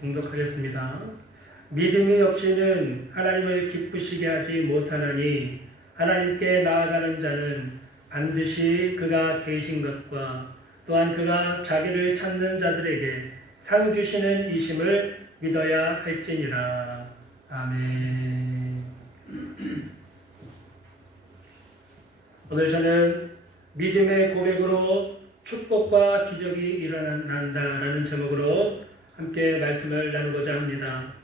공독하겠습니다. 믿음이 없이는 하나님을 기쁘시게 하지 못하나니 하나님께 나아가는 자는 반드시 그가 계신 것과 또한 그가 자기를 찾는 자들에게 상 주시는 이심을 믿어야 할지니라. 아멘. 오늘 저는 믿음의 고백으로 축복과 기적이 일어난다라는 제목으로 함께 말씀을 나누고자 합니다.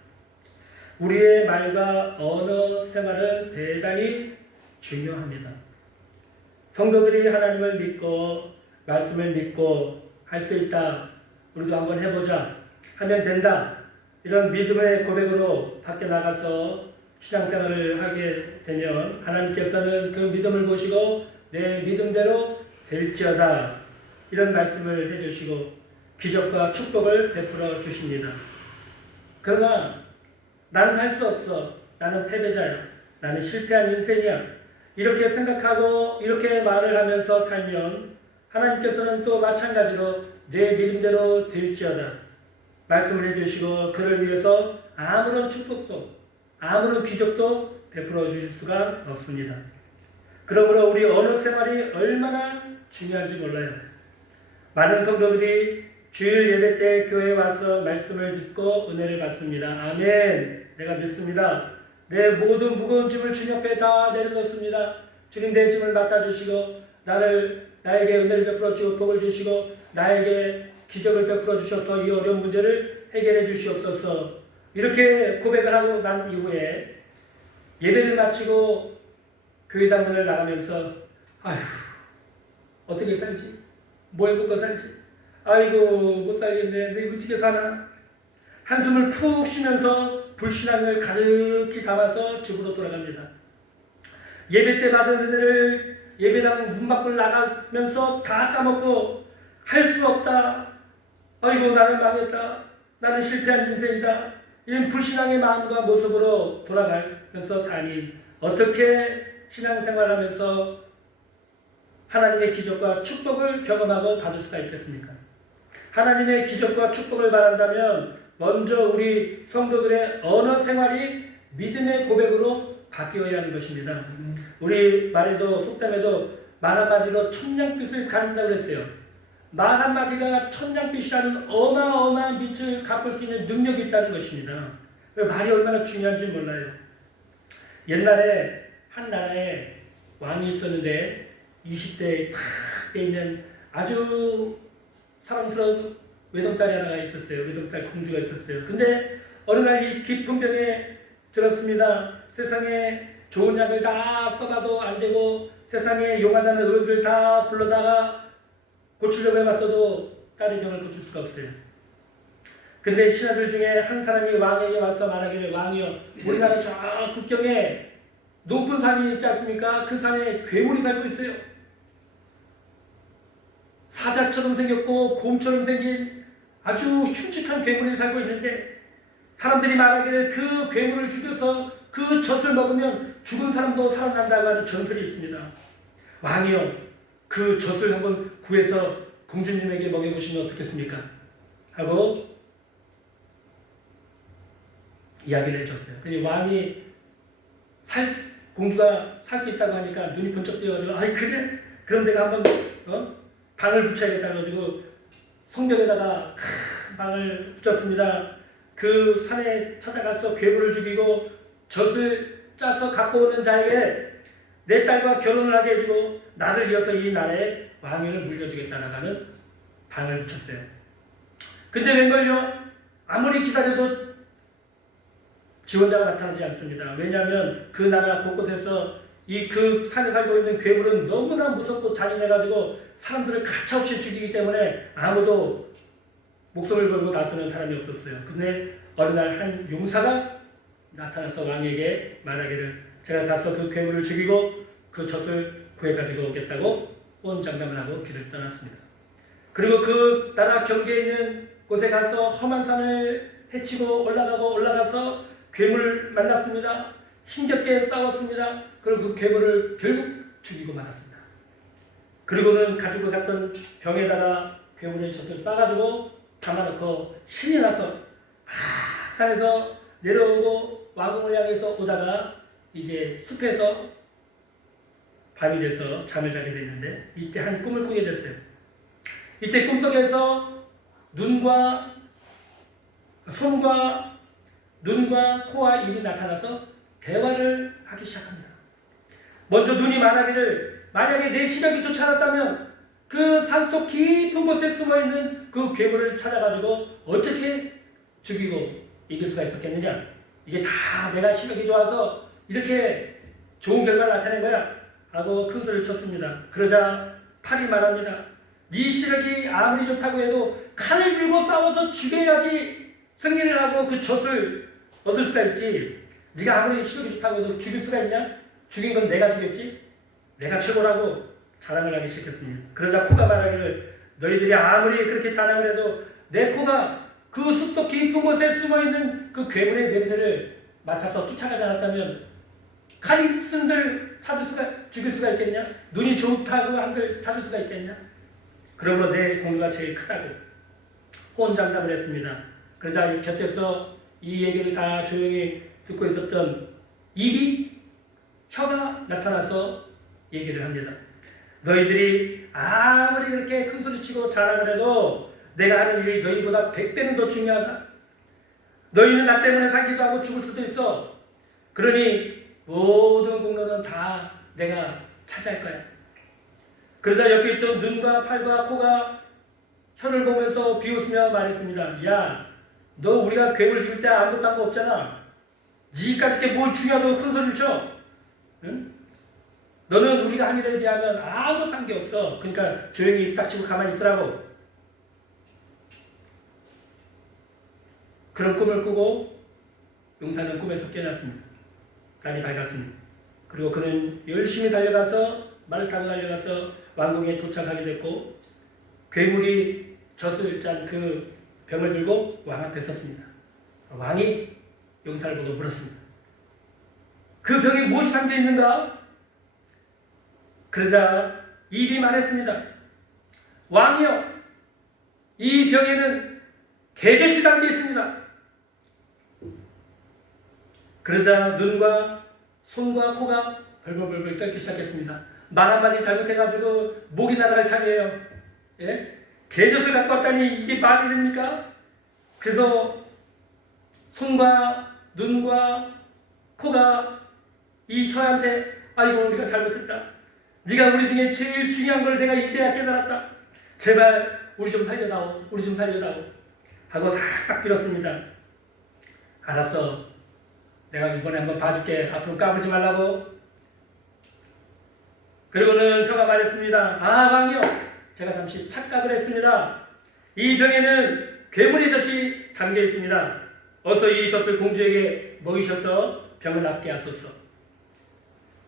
우리의 말과 언어 생활은 대단히 중요합니다. 성도들이 하나님을 믿고 말씀을 믿고 할 수 있다, 우리도 한번 해보자 하면 된다, 이런 믿음의 고백으로 밖에 나가서 신앙생활을 하게 되면 하나님께서는 그 믿음을 보시고 내 믿음대로 될지어다, 이런 말씀을 해주시고 기적과 축복을 베풀어 주십니다. 그러나 나는 할 수 없어, 나는 패배자야, 나는 실패한 인생이야, 이렇게 생각하고 이렇게 말을 하면서 살면 하나님께서는 또 마찬가지로 내 믿음대로 될지어다 말씀을 해주시고 그를 위해서 아무런 축복도 아무런 기적도 베풀어 주실 수가 없습니다. 그러므로 우리 언어 생활이 얼마나 중요한지 몰라요. 많은 성도들이 주일 예배 때 교회에 와서 말씀을 듣고 은혜를 받습니다. 아멘. 내가 믿습니다. 내 모든 무거운 짐을 주님 앞에 다 내려놓습니다. 주님 내 짐을 맡아주시고 나에게 은혜를 베풀어 주시고 복을 주시고 나에게 기적을 베풀어 주셔서 이 어려운 문제를 해결해 주시옵소서. 이렇게 고백을 하고 난 이후에 예배를 마치고 교회당 문을 나가면서 아휴, 어떻게 살지? 뭐 해먹고 살지? 아이고, 못 살겠네. 내 어떻게 사나? 한숨을 푹 쉬면서 불신앙을 가득히 담아서 집으로 돌아갑니다. 예배 때 받은 은혜를 예배당 문 밖을 나가면서 다 까먹고 할 수 없다. 아이고, 나는 망했다. 나는 실패한 인생이다. 이런 불신앙의 마음과 모습으로 돌아가면서 사니 어떻게 신앙생활하면서 하나님의 기적과 축복을 경험하고 받을 수가 있겠습니까? 하나님의 기적과 축복을 바란다면 먼저 우리 성도들의 언어 생활이 믿음의 고백으로 바뀌어야 하는 것입니다. 우리 말에도 속담에도 말 한마디로 천냥빛을 가른다고 그랬어요. 말 한마디가 천냥빛이라는 어마어마한 빛을 갚을 수 있는 능력이 있다는 것입니다. 말이 얼마나 중요한지 몰라요. 옛날에 한 나라에 왕이 있었는데 20대에 탁 있는 아주 사랑스러운 외동딸이 하나가 있었어요. 외동딸 공주가 있었어요. 근데 어느 날 이 깊은 병에 들었습니다. 세상에 좋은 약을 다 써봐도 안 되고 세상에 용하다는 의원들 다 불러다가 고치려고 해봤어도 딸의 병을 고칠 수가 없어요. 근데 신하들 중에 한 사람이 왕에게 와서 말하기를, 왕이여, 우리나라 저 국경에 높은 산이 있지 않습니까? 그 산에 괴물이 살고 있어요. 사자처럼 생겼고 곰처럼 생긴 아주 흉측한 괴물이 살고 있는데 사람들이 말하기를 그 괴물을 죽여서 그 젖을 먹으면 죽은 사람도 살아난다고 하는 전설이 있습니다. 왕이여, 그 젖을 한번 구해서 공주님에게 먹여보시면 어떻겠습니까? 하고 이야기를 해줬어요. 근데 왕이 공주가 살 수 있다고 하니까 눈이 번쩍 뜨여가지고, 아이 그래? 그럼 내가 한번 방을 붙여야겠다 해가지고 성벽에다가 큰 방을 붙였습니다. 그 산에 찾아가서 괴물을 죽이고 젖을 짜서 갖고 오는 자에게 내 딸과 결혼을 하게 해주고 나를 이어서 이 나라의 왕위를 물려주겠다는 하는 방을 붙였어요. 근데 웬걸요? 아무리 기다려도 지원자가 나타나지 않습니다. 왜냐하면 그 나라 곳곳에서 그 산에 살고 있는 괴물은 너무나 무섭고 잔인해가지고 사람들을 가차없이 죽이기 때문에 아무도 목숨을 걸고 나서는 사람이 없었어요. 근데 어느 날 한 용사가 나타나서 왕에게 말하기를, 제가 가서 그 괴물을 죽이고 그 젖을 구해가지고 오겠다고 호언장담을 하고 길을 떠났습니다. 그리고 그 나라 경계에 있는 곳에 가서 험한 산을 헤치고 올라가서 괴물을 만났습니다. 힘겹게 싸웠습니다. 그리고 그 괴물을 결국 죽이고 말았습니다. 그리고는 가지고 갔던 병에다가 괴물의 젖을 싸가지고 담아놓고 신이 나서 산에서 내려오고 왕궁을 향해서 오다가 이제 숲에서 밤이 돼서 잠을 자게 됐는데 이때 한 꿈을 꾸게 됐어요. 이때 꿈속에서 손과 눈과 코와 입이 나타나서 대화를 하기 시작합니다. 먼저 눈이 말하기를 만약에 내 시력이 좋지 않았다면 그 산속 깊은 곳에 숨어있는 그 괴물을 찾아가지고 어떻게 죽이고 이길 수가 있었겠느냐. 이게 다 내가 시력이 좋아서 이렇게 좋은 결과를 나타낸 거야 하고 큰 소리를 쳤습니다. 그러자 팔이 말합니다. 네 시력이 아무리 좋다고 해도 칼을 들고 싸워서 죽여야지 승리를 하고 그 젖을 얻을 수가 있지. 네가 아무리 시력이 좋다고 해도 죽일 수가 있냐? 죽인 건 내가 죽였지. 내가 최고라고 자랑을 하기 시작했습니다. 그러자 코가 말하기를 너희들이 아무리 그렇게 자랑을 해도 내 코가 그 숲속 깊은 곳에 숨어있는 그 괴물의 냄새를 맡아서 쫓아가지 않았다면 칼이 쓴들 죽일 수가 있겠냐? 눈이 좋다고 한들 찾을 수가 있겠냐? 그러므로 내 공로가 제일 크다고 호언장담을 했습니다. 그러자 곁에서 이 얘기를 다 조용히 듣고 있었던 혀가 나타나서 얘기를 합니다. 너희들이 아무리 그렇게 큰 소리치고 자랑을 해도 내가 하는 일이 너희보다 100배는 더 중요하다. 너희는 나 때문에 살기도 하고 죽을 수도 있어. 그러니 모든 공로는 다 내가 차지할 거야. 그러자 옆에 있던 눈과 팔과 코가 혀를 보면서 비웃으며 말했습니다. 야, 너 우리가 괴물 죽일 때 아무것도 한 거 없잖아. 니까지 게 뭘 중요하다고 큰 소리를 쳐? 응? 너는 우리가 한 일에 비하면 아무것도 한 게 없어. 그러니까 조용히 입 닥치고 가만히 있으라고. 그런 꿈을 꾸고 용사는 꿈에서 깨어났습니다. 날이 밝았습니다. 그리고 그는 열심히 달려가서 말을 타고 달려가서 왕궁에 도착하게 됐고 괴물이 젖을 짠 그 병을 들고 왕 앞에 섰습니다. 왕이 용사를 보고 물었습니다. 그 병에 무엇이 담겨 있는가? 그러자 입이 말했습니다. 왕이여, 이 병에는 개젖이 담겨 있습니다. 그러자 눈과 손과 코가 벌벌벌벌 떨기 시작했습니다. 말 한마디 잘못해가지고 목이 날아갈 차례예요. 예? 개젖을 갖고 왔다니 이게 말이 됩니까? 그래서 손과 눈과 코가 이 혀한테 아이고 우리가 잘못했다. 네가 우리 중에 제일 중요한 걸 내가 이제야 깨달았다. 제발 우리 좀 살려다오. 우리 좀 살려다오. 하고 싹싹 빌었습니다. 알았어. 내가 이번에 한번 봐줄게. 앞으로 까불지 말라고. 그리고는 혀가 말했습니다. 아 왕이요. 제가 잠시 착각을 했습니다. 이 병에는 괴물의 젖이 담겨 있습니다. 어서 이 젖을 공주에게 먹이셔서 병을 낫게 하소서.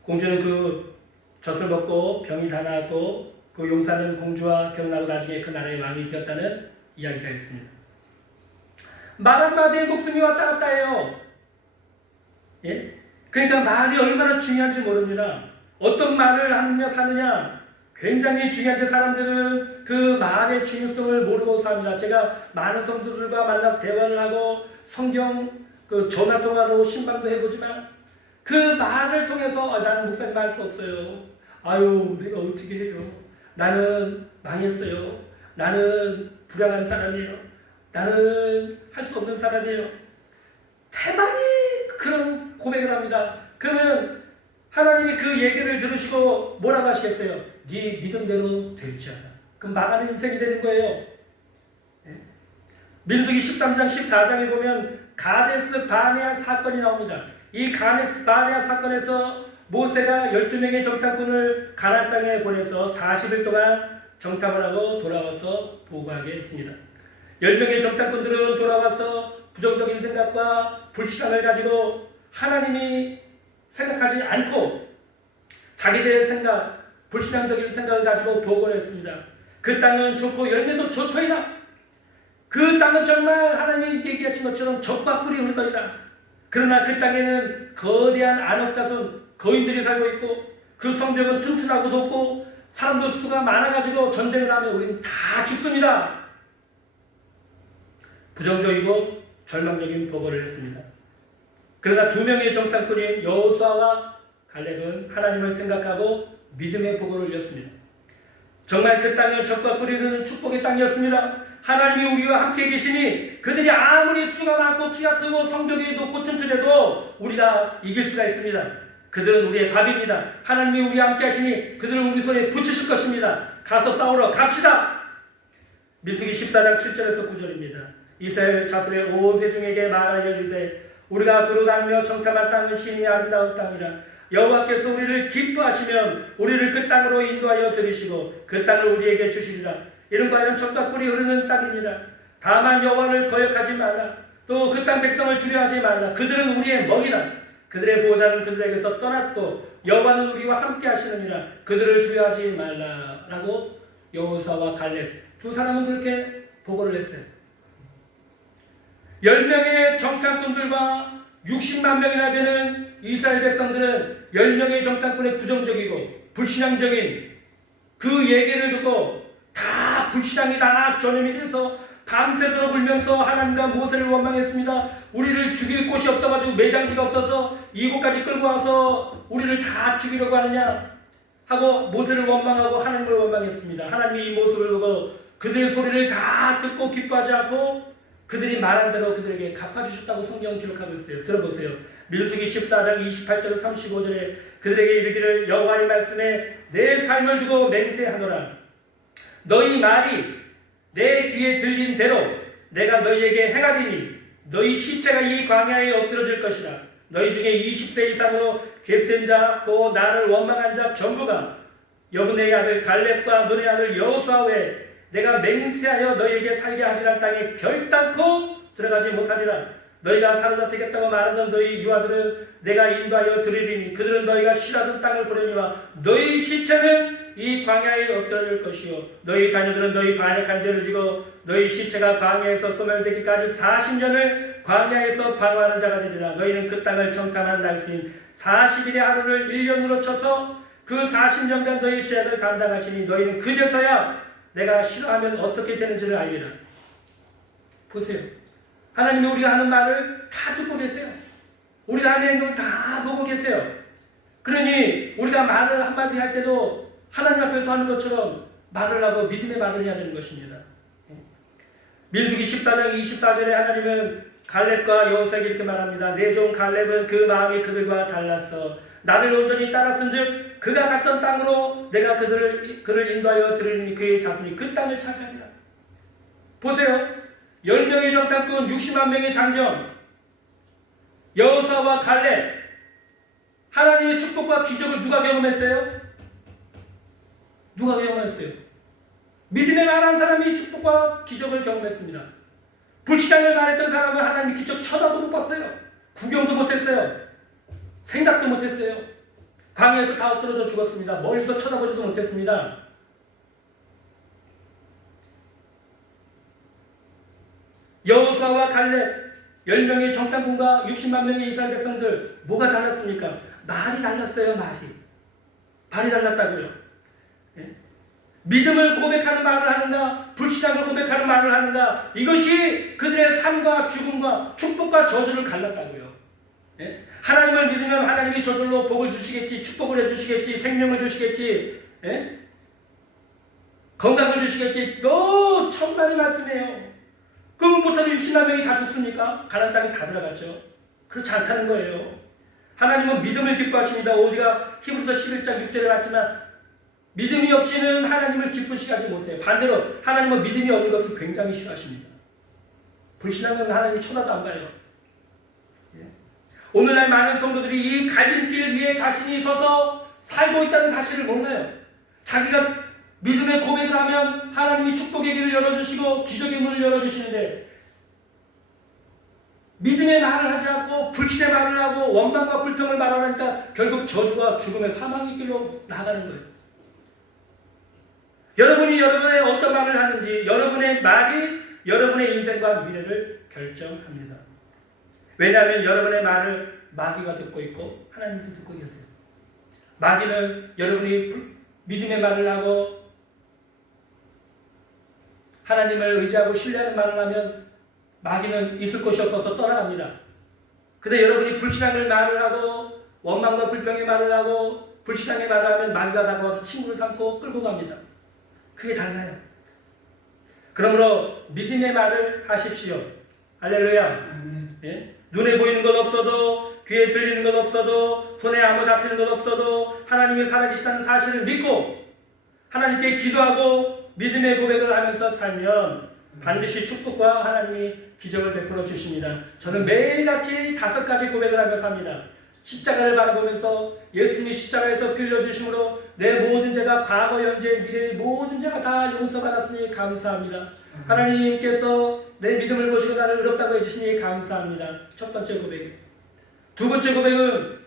공주는 그 젖을 먹고 병이 다 나았고 그 용사는 공주와 결혼하고 나중에 그 나라의 왕이 되었다는 이야기가 있습니다. 말 한마디에 목숨이 왔다 갔다 해요. 예? 그러니까 말이 얼마나 중요한지 모릅니다. 어떤 말을 하며 사느냐 굉장히 중요한데 사람들은 그 말의 중요성을 모르고 삽니다. 제가 많은 성도들과 만나서 대화를 하고 성경 전화통화로 신방도 해보지만 그 말을 통해서 나는 목사님 할 수 없어요. 아유 내가 어떻게 해요. 나는 망했어요. 나는 불행한 사람이에요. 나는 할 수 없는 사람이에요. 대만이 그런 고백을 합니다. 그러면 하나님이 그 얘기를 들으시고 뭐라고 하시겠어요? 네 믿음대로 될지어다. 그럼 망하는 인생이 되는 거예요. 민수기 13장 14장에 보면 가데스 바네아 사건이 나옵니다. 이 가데스 바네아 사건에서 모세가 12명의 정탐꾼을 가나안 땅에 보내서 40일 동안 정탐을 하고 돌아와서 보고하게 했습니다. 10명의 정탐꾼들은 돌아와서 부정적인 생각과 불신앙을 가지고 하나님이 생각하지 않고 자기들의 생각, 불신앙적인 생각을 가지고 보고를 했습니다. 그 땅은 좋고 열매도 좋더이다. 그 땅은 정말 하나님이 얘기하신 것처럼 젖과 꿀이 흐르더이다. 그러나 그 땅에는 거대한 안옥자손 거인들이 살고 있고 그 성벽은 튼튼하고 높고 사람들 수가 많아가지고 전쟁을 하면 우리는 다 죽습니다. 부정적이고 절망적인 보고를 했습니다. 그러나 두 명의 정탐꾼인 여호수아와 갈렙은 하나님을 생각하고 믿음의 보고를 올렸습니다. 정말 그 땅은 적과 꿀이 흐르는 축복의 땅이었습니다. 하나님이 우리와 함께 계시니 그들이 아무리 수가 많고 키가 크고 성벽이 높고 튼튼해도 우리가 이길 수가 있습니다. 그들은 우리의 밥입니다. 하나님이 우리와 함께 하시니 그들을 우리 손에 붙이실 것입니다. 가서 싸우러 갑시다. 민수기 14장 7절에서 9절입니다. 이스라엘 자손의 온 회중에게 말하여 이르되 우리가 두루다니며 정탐한 땅은 신이 아름다운 땅이라. 여호와께서 우리를 기뻐하시면 우리를 그 땅으로 인도하여 들이시고 그 땅을 우리에게 주시리라. 이는 과연 젖과 꿀이 흐르는 땅이니라. 다만 여호와를 거역하지 말라. 또 그 땅 백성을 두려워하지 말라. 그들은 우리의 먹이라. 그들의 보호자는 그들에게서 떠났고 여호와는 우리와 함께 하시느니라. 그들을 두려워하지 말라. 라고 여호수아와 갈렙 두 사람은 그렇게 보고를 했어요. 10명의 정탐꾼들과 60만 명이나 되는 이스라엘 백성들은 10명의 정탐꾼의 부정적이고 불신앙적인 그 얘기를 듣고 다 불신앙이다 전염이 돼서 밤새도록 울면서 하나님과 모세를 원망했습니다. 우리를 죽일 곳이 없어가지고 매장지가 없어서 이곳까지 끌고 와서 우리를 다 죽이려고 하느냐 하고 모세를 원망하고 하나님을 원망했습니다. 하나님이 이 모습을 보고 그들의 소리를 다 듣고 기뻐하지 않고 그들이 말한 대로 그들에게 갚아주셨다고 성경은 기록하고 있어요. 들어보세요. 민수기 14장 28절 35절에 그들에게 이르기를 여호와의 말씀에 내 삶을 두고 맹세하노라. 너희 말이 내 귀에 들린 대로 내가 너희에게 행하리니 너희 시체가 이 광야에 엎드러질 것이라. 너희 중에 20세 이상으로 계수된 자 또 나를 원망한 자 전부가 여분의 아들 갈렙과 눈의 아들 여호수아 외에 내가 맹세하여 너희에게 살게 하리라 땅에 결단코 들어가지 못하리라. 너희가 사로잡히겠다고 말하던 너희 유아들은 내가 인도하여 드리리니 그들은 너희가 싫어하던 땅을 보려니와 너희 시체는 이 광야에 엎드러질 것이요 너희 자녀들은 너희 반역한 죄를 지고 너희 시체가 광야에서 소멸되기까지 40년을 광야에서 방황하는 자가 되리라. 너희는 그 땅을 정탐한 날수인 40일의 하루를 1년으로 쳐서 그 40년간 너희 죄를 감당하시니 너희는 그제서야 내가 싫어하면 어떻게 되는지를 알리라. 보세요. 하나님이 우리가 하는 말을 다 듣고 계세요. 우리가 하는 행동을 다 보고 계세요. 그러니 우리가 말을 한마디 할 때도 하나님 앞에서 하는 것처럼 말을 하고 믿음의 말을 해야 되는 것입니다. 민수기 14장 24절에 하나님은 갈렙과 여호수아에게 이렇게 말합니다. 내 종 갈렙은 그 마음이 그들과 달랐어. 나를 온전히 따랐은즉 그가 갔던 땅으로 내가 그를 인도하여 들으니 그의 자손이 그 땅을 차지하리라. 보세요. 10명의 정탐꾼 60만 명의 장정 여호수아와 갈렙 하나님의 축복과 기적을 누가 경험했어요? 누가 경험했어요? 믿음의 말한 사람이 축복과 기적을 경험했습니다. 불신앙을 말했던 사람은 하나님의 기적 쳐다도 못 봤어요. 구경도 못했어요. 생각도 못했어요. 광야에서 다 엎드러져 죽었습니다. 멀리서 쳐다보지도 못했습니다. 여호수아와 갈렙 10명의 정탐꾼과 60만 명의 이스라엘 백성들 뭐가 달랐습니까? 말이 달랐어요. 말이 달랐다고요. 예? 믿음을 고백하는 말을 하는가 불신앙을 고백하는 말을 하는가 이것이 그들의 삶과 죽음과 축복과 저주를 갈랐다고요. 예? 하나님을 믿으면 하나님이 저절로 복을 주시겠지, 축복을 해주시겠지, 생명을 주시겠지, 예? 건강을 주시겠지. 천만의 말씀이에요. 그럼 못하는 60만 명이 다 죽습니까? 가나안 땅에 다 들어갔죠. 그렇지 않다는 거예요. 하나님은 믿음을 기뻐하십니다. 우리가 히브리서 11장 6절에 봤지만 믿음이 없이는 하나님을 기쁘시게 하지 못해요. 반대로 하나님은 믿음이 없는 것을 굉장히 싫어하십니다. 불신앙은 하나님이 쳐다도 안 봐요. 오늘날 많은 성도들이 이 갈림길 위에 자신이 서서 살고 있다는 사실을 몰라요. 자기가 믿음의 고백을 하면 하나님이 축복의 길을 열어주시고 기적의 문을 열어주시는데 믿음의 말을 하지 않고 불신의 말을 하고 원망과 불평을 말하니까 결국 저주와 죽음의 사망의 길로 나가는 거예요. 여러분이 여러분의 어떤 말을 하는지 여러분의 말이 여러분의 인생과 미래를 결정합니다. 왜냐하면 여러분의 말을 마귀가 듣고 있고 하나님도 듣고 계세요. 마귀는 여러분이 믿음의 말을 하고 하나님을 의지하고 신뢰하는 말을 하면 마귀는 있을 곳이 없어서 떠나갑니다. 근데 여러분이 불신앙을 말을 하고 원망과 불평의 말을 하고 불신앙의 말을 하면 마귀가 다가와서 친구를 삼고 끌고 갑니다. 그게 달라요. 그러므로 믿음의 말을 하십시오. 할렐루야. 예? 눈에 보이는 것 없어도, 귀에 들리는 것 없어도, 손에 아무 잡히는 것 없어도 하나님이 살아계시다는 사실을 믿고 하나님께 기도하고 믿음의 고백을 하면서 살면 반드시 축복과 하나님이 기적을 베풀어 주십니다. 저는 매일같이 5가지 고백을 하며 삽니다. 십자가를 바라보면서 예수님이 십자가에서 피 흘려주심으로 내 모든 죄가 과거, 현재, 미래의 모든 죄가 다 용서받았으니 감사합니다. 하나님께서 내 믿음을 보시고 나를 의롭다고 해주시니 감사합니다. 첫 번째 고백. 두 번째 고백은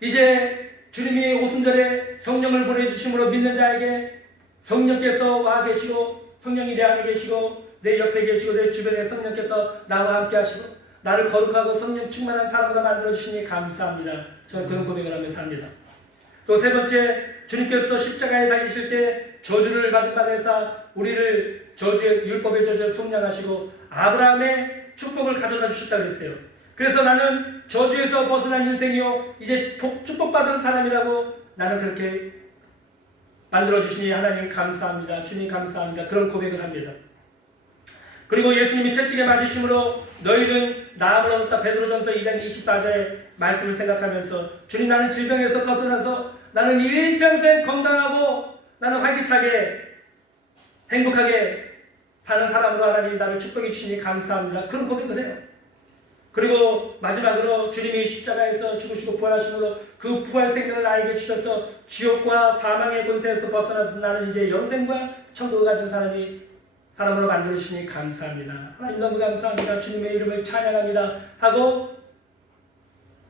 이제 주님이 오순절에 성령을 보내주심으로 믿는 자에게 성령께서 와 계시고 성령이 내 안에 계시고 내 옆에 계시고 내 주변에 성령께서 나와 함께 하시고 나를 거룩하고 성령 충만한 사람으로 만들어주시니 감사합니다. 저는 그런 고백을 하며 삽니다. 또 세 번째, 주님께서 십자가에 달리실 때 저주를 받은 바에서 우리를 저주의 율법의 저주에 속량하시고 아브라함의 축복을 가져다 주셨다고 했어요. 그래서 나는 저주에서 벗어난 인생이요 이제 축복받은 사람이라고 나는 그렇게 만들어주시니 하나님 감사합니다. 주님 감사합니다. 그런 고백을 합니다. 그리고 예수님이 채찍에 맞으심으로 너희는 나음을 얻었다. 베드로전서 2장 24절의 말씀을 생각하면서 주님 나는 질병에서 벗어나서 나는 일평생 건강하고 나는 활기차게 행복하게 사는 사람으로 하나님 나를 축복해 주시니 감사합니다. 그런 고백을 해요. 그리고 마지막으로 주님이 십자가에서 죽으시고 부활하심으로 그 부활 생명을 나에게 주셔서 지옥과 사망의 권세에서 벗어나서 나는 이제 영생과 천국을 가진 사람으로 만들어주시니 감사합니다. 하나님 너무 감사합니다. 주님의 이름을 찬양합니다. 하고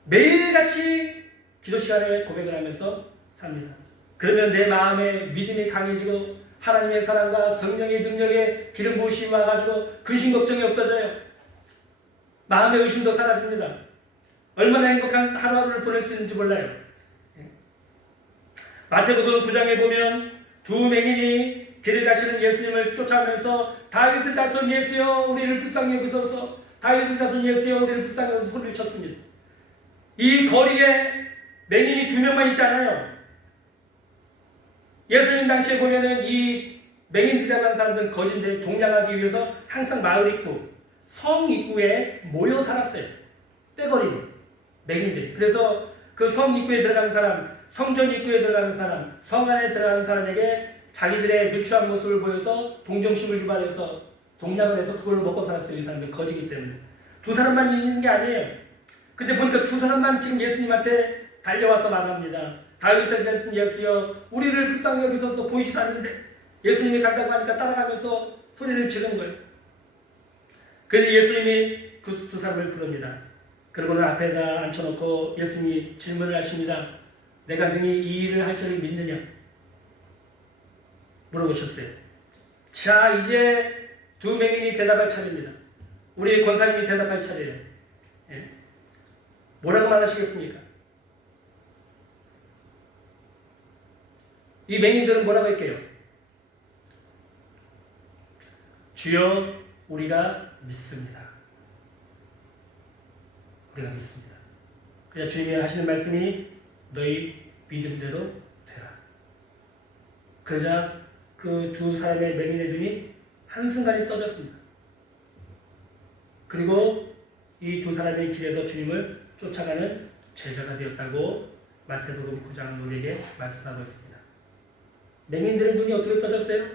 매일같이 기도 시간에 고백을 하면서 삽니다. 그러면 내 마음에 믿음이 강해지고 하나님의 사랑과 성령의 능력에 기름 부으심이 와가지고 근심 걱정이 없어져요. 마음의 의심도 사라집니다. 얼마나 행복한 하루하루를 보낼 수 있는지 몰라요. 마태복음 9장에 보면 두 맹인이 길을 가시는 예수님을 쫓아가면서 다윗의 자손 예수여 우리를 불쌍히 여기소서, 다윗의 자손 예수여 우리를 불쌍히 여기소서 소리를 쳤습니다. 이 거리에 맹인이 2명만 있지 않아요. 예수님 당시에 보면은 이 맹인들이라고 하는 사람들은 거짓인데 동냥하기 위해서 항상 마을 입구, 성 입구에 모여 살았어요. 떼거리로 맹인들이. 그래서 그 성 입구에 들어가는 사람, 성전 입구에 들어가는 사람, 성 안에 들어가는 사람에게 자기들의 누추한 모습을 보여서 동정심을 유발해서 동냥을 해서 그걸로 먹고 살았어요. 이 사람들 거지기 때문에. 두 사람만 있는 게 아니에요. 근데 보니까 두 사람만 지금 예수님한테 달려와서 말합니다. 다윗의 자손 예수여 우리를 불쌍히 여기소서. 보이지도 않는데 예수님이 간다고 하니까 따라가면서 소리를 지른 거예요. 그래서 예수님이 그 두 사람을 부릅니다. 그리고는 앞에다 앉혀놓고 예수님이 질문을 하십니다. 내가 능히 이 일을 할 줄을 믿느냐? 물어보셨어요. 자, 이제 두 맹인이 대답할 차례입니다. 우리 권사님이 대답할 차례예요. 예? 뭐라고 말하시겠습니까? 이 맹인들은 뭐라고 할게요? 주여 우리가 믿습니다. 우리가 믿습니다. 그냥 주님이 하시는 말씀이 너희 믿음대로 되라. 그러자 그 두 사람의 맹인의 눈이 한순간에 떠졌습니다. 그리고 이 두 사람의 길에서 주님을 쫓아가는 제자가 되었다고 마태복음 9장 우리에게 말씀하고 있습니다. 맹인들의 눈이 어떻게 떠졌어요?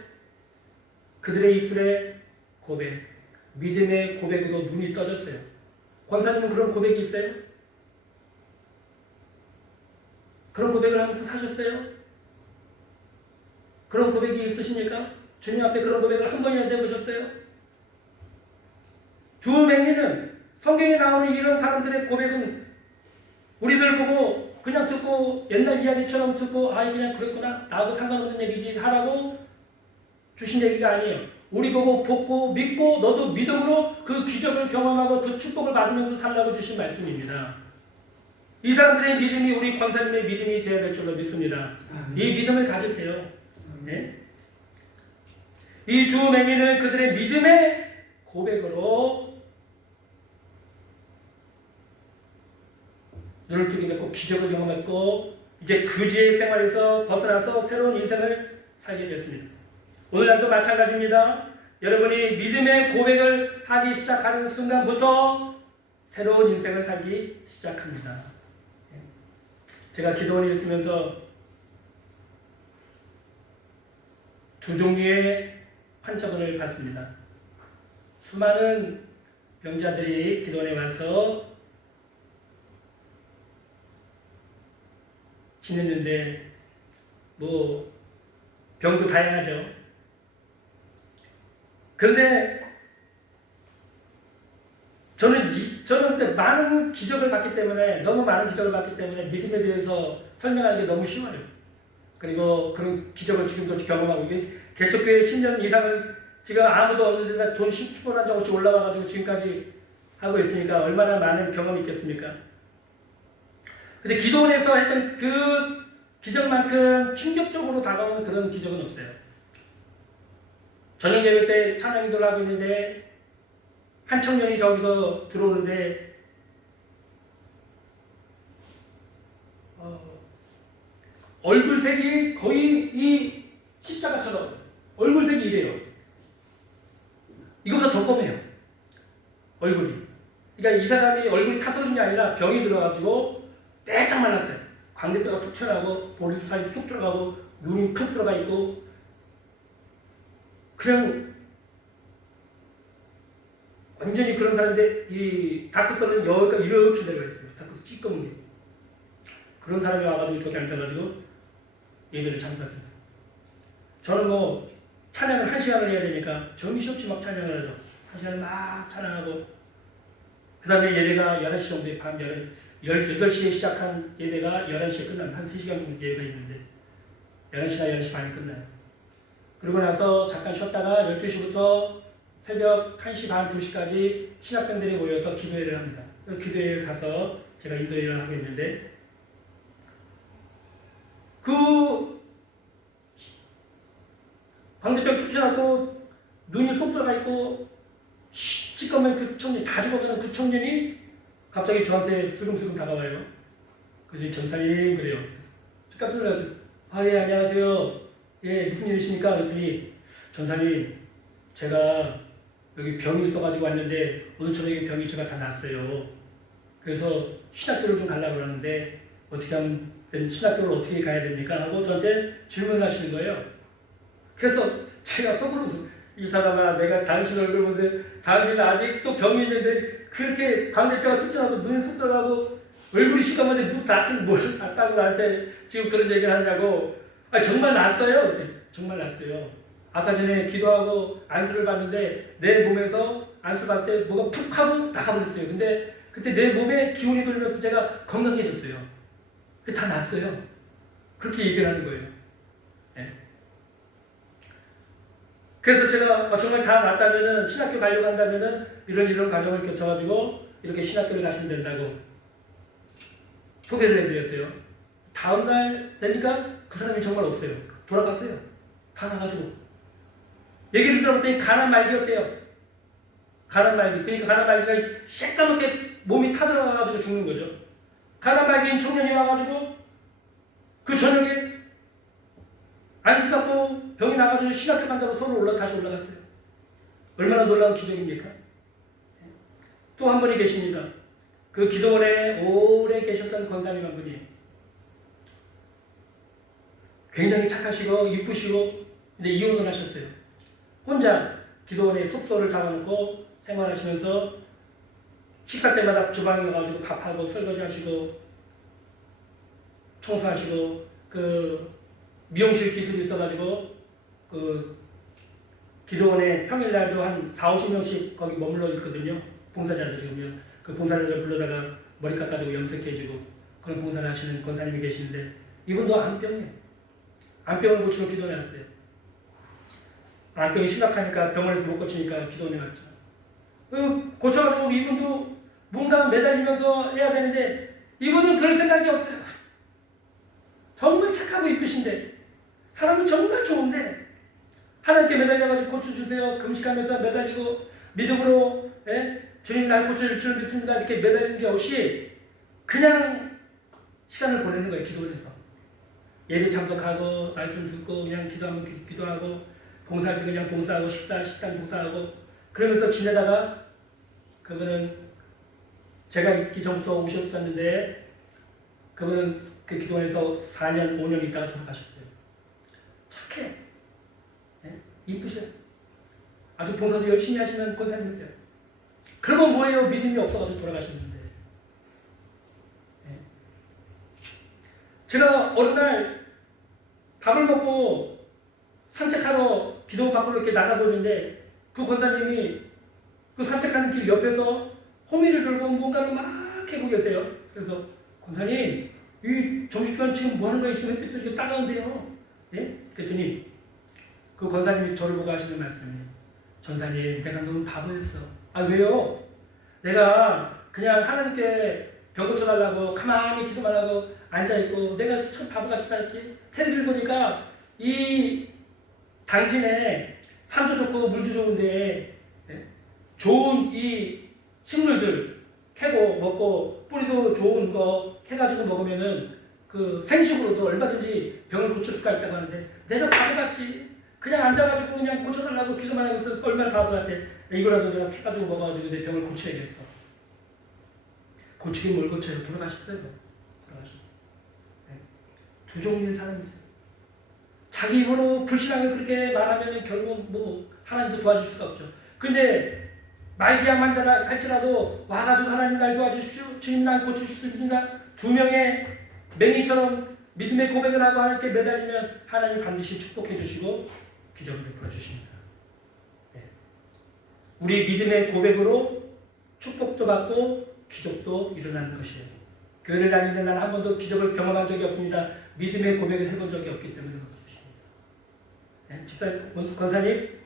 그들의 입술에 고백, 믿음의 고백으로 눈이 떠졌어요. 권사님은 그런 고백이 있어요? 그런 고백을 하면서 사셨어요? 그런 고백이 있으십니까? 주님 앞에 그런 고백을 한 번이나 해보셨어요? 두 맹인은 성경에 나오는 이런 사람들의 고백은 우리들 보고 그냥 듣고 옛날 이야기처럼 듣고 그냥 그랬구나 나하고 상관없는 얘기지 하라고 주신 얘기가 아니에요. 우리 보고 복고 믿고 너도 믿음으로 그 기적을 경험하고 그 축복을 받으면서 살라고 주신 말씀입니다. 이 사람들의 믿음이 우리 권사님의 믿음이 되어야 될 줄로 믿습니다. 이 믿음을 가지세요. 네? 이 두 맹인은 그들의 믿음의 고백으로 눈을 뜨게 됐고 기적을 경험했고 이제 그지의 생활에서 벗어나서 새로운 인생을 살게 됐습니다. 오늘날도 마찬가지입니다. 여러분이 믿음의 고백을 하기 시작하는 순간부터 새로운 인생을 살기 시작합니다. 제가 기도원에 있으면서 두 종류의 환자분을 봤습니다. 수많은 병자들이 기도원에 와서 지냈는데 뭐 병도 다양하죠. 그런데 저는 많은 기적을 봤기 때문에 너무 많은 기적을 봤기 때문에 믿음에 대해서 설명하는 게 너무 쉬워요. 그리고 그런 기적을 지금도 경험하고 있는 개척교회 10년 이상을 지금 아무도 없는 데다 돈 10분 한 적 없이 올라와가지고 지금까지 하고 있으니까 얼마나 많은 경험이 있겠습니까? 근데 기도원에서 했던 그 기적만큼 충격적으로 다가오는 그런 기적은 없어요. 저녁 예배 때 찬양 기도를 하고 있는데 한 청년이 저기서 들어오는데 얼굴색이 거의 이 십자가처럼 얼굴색이 이래요. 이거보다 더 검해요. 얼굴이. 그러니까 이 사람이 얼굴이 타설인 게 아니라 병이 들어가지고 빼짝 말랐어요. 광대뼈가 툭 튀어나오고 볼이 사이 툭 들어가고 눈이 툭 들어가 있고 그냥 완전히 그런 사람인데 이 다크서는 여기가 이렇게 내려가 있어요. 다크서 찌꺼운 게. 그런 사람이 와가지고 저기 앉아가지고 예배를 참석했어요. 저는 뭐 찬양을 1시간을 해야 되니까 정신없이 막 찬양을 하죠. 1시간을 막 찬양하고 그 다음에 예배가 11시 정도에 밤 18시에 시작한 예배가 11시에 끝나면 한 3시간 정도 예배가 있는데 11시나 11시 반에 끝나요. 그러고 나서 잠깐 쉬었다가 12시부터 새벽 1시 반, 2시까지 신학생들이 모여서 기도회를 합니다. 그 기도회를 가서 제가 인도회를 하고 있는데 그 광대뼈 툭 튀어나고 눈이 속 들어가 있고 찌꺼면 그 청년 다 죽어가는 그 청년이 갑자기 저한테 슬금슬금 다가와요. 그래서 전사님 그래요. 깜짝 놀라가지고 예 안녕하세요. 예 무슨 일이십니까? 그랬더니 전사님 제가 여기 병이 있어가지고 왔는데 오늘 저녁에 병이 제가 다 났어요. 그래서 신학교를 좀 가려고 하는데 어떻게 하면 신학교를 어떻게 가야 됩니까? 하고 저한테 질문하시는 거예요. 그래서 제가 속으로 이 사람아 내가 당신 얼굴 보는데 당신은 아직도 병이 있는데 그렇게 광대뼈가 툭튀어나고 눈이 쑥 들어가고 얼굴이 시커먼데 무슨 낫긴 뭘 낫다고 나한테 지금 그런 얘기를 하냐고. 정말 났어요. 정말 났어요. 아까 전에 기도하고 안수를 받는데 내 몸에서 안수 받을 때 뭐가 푹 하고 나가버렸어요. 근데 그때 내 몸에 기운이 돌면서 제가 건강해졌어요. 그게 다 났어요. 그렇게 얘기를 하는 거예요. 네. 그래서 제가 정말 다 났다면은 신학교 가려고 한다면은 이런 과정을 거쳐가지고 이렇게 신학교를 가시면 된다고 소개를 해드렸어요. 다음날 되니까 그 사람이 정말 없어요. 돌아갔어요. 다 나가지고. 얘기를 들어봤더니 가난 말기였대요. 가난 말기. 그러니까 가난 말기가 새까맣게 몸이 타들어가가지고 죽는 거죠. 가난 말기인 청년이 와가지고 그 저녁에 안수받고 병이 나가지고 신학교 간다고 서로 다시 올라갔어요. 얼마나 놀라운 기적입니까? 또 한 분이 계십니다. 그 기도원에 오래 계셨던 권사님 한 분이 굉장히 착하시고 이쁘시고 근데 이혼을 하셨어요. 혼자 기도원에 숙소를 잡아놓고 생활하시면서 식사 때마다 주방에 가가지고 밥하고 설거지하시고 청소하시고 그 미용실 기술이 있어가지고 그 기도원에 평일날도 한 40-50명씩 거기 머물러 있거든요. 봉사자들 지금요. 그 봉사자들 불러다가 머리 깎아주고 염색해주고 그런 봉사를 하시는 권사님이 계시는데 이분도 암병이에요. 암병을 고치러 기도원에 왔어요. 암병이 심각하니까 병원에서 못 고치니까 기도원에 왔죠. 고쳐가지고 이분도 뭔가 매달리면서 해야 되는데 이분은 그럴 생각이 없어요. 정말 착하고 이쁘신데 사람은 정말 좋은데 하나님께 매달려가지고 고쳐주세요. 금식하면서 매달리고 믿음으로 주님 날 고쳐줄 줄 믿습니다 이렇게 매달리는 게 없이 그냥 시간을 보내는 거예요. 기도를 해서 예배 참석하고 말씀 듣고 그냥 기도하면 기도하고 봉사할 때 그냥 봉사하고 식당 봉사하고 그러면서 지내다가 그분은 제가 있기 전부터 오셨었는데 그분은 그 기도원에서 4년 5년 있다가 돌아가셨어요. 착해, 이쁘셔, 아주 봉사도 열심히 하시는 권사님이세요. 그러면 뭐예요? 믿음이 없어가지고 돌아가셨는데. 제가 어느 날 밥을 먹고 산책하러 기도 밖으로 이렇게 나가고 있는데 그 권사님이 그 산책하는 길 옆에서 호미를 들고 뭔가를 막 해고 계세요. 그래서 권사님, 이 점심시간 지금 뭐 하는 거예요? 지금 햇빛도 이렇게 따가운데요. 그랬더니 그 권사님이 저를 보고 하시는 말씀이, 전사님, 내가 너무 바보였어. 아, 왜요? 내가 그냥 하나님께 병 고쳐달라고 가만히 기도만 하고 앉아있고 내가 참 바보같이 살았지. 텔레비를 보니까 이 당진에 산도 좋고 물도 좋은데 좋은 이 식물들 캐고 먹고 뿌리도 좋은 거 캐가지고 먹으면은 그 생식으로도 얼마든지 병을 고칠 수가 있다고 하는데 내가 바보같이 그냥 앉아가지고 그냥 고쳐달라고 기도만 하고 있어. 얼마나 바보 같아. 이거라도 내가 캐가지고 먹어가지고 내 병을 고쳐야겠어. 고치긴 뭘 고쳐요. 돌아가셨어요. 돌아가셨어요. 두 종류의 사람이 있어요. 자기 입으로 불신앙을 그렇게 말하면 결국 뭐 하나님도 도와줄 수가 없죠. 근데 말기야만 할지라도 와가지고 하나님 날 도와주십시오. 주님 날 고치실 수 있습니다. 두 명의 맹인처럼 믿음의 고백을 하고 하나님께 매달리면 하나님 반드시 축복해 주시고 기적을 베풀어 주십니다. 우리 믿음의 고백으로 축복도 받고 기적도 일어나는 것이에요. 교회를 다니는데 나는 한 번도 기적을 경험한 적이 없습니다. 믿음의 고백을 해본 적이 없기 때문에 그렇습니다. 집사님, 권사님,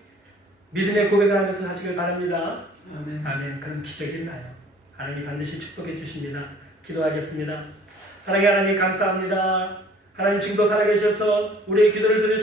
믿음의 고백을 하면서 하시길 바랍니다. 아멘. 아멘. 그럼 기적이 나요. 하나님이 반드시 축복해 주십니다. 기도하겠습니다. 사랑의 하나님 감사합니다. 하나님 지금도 살아계셔서 우리의 기도를 들으시고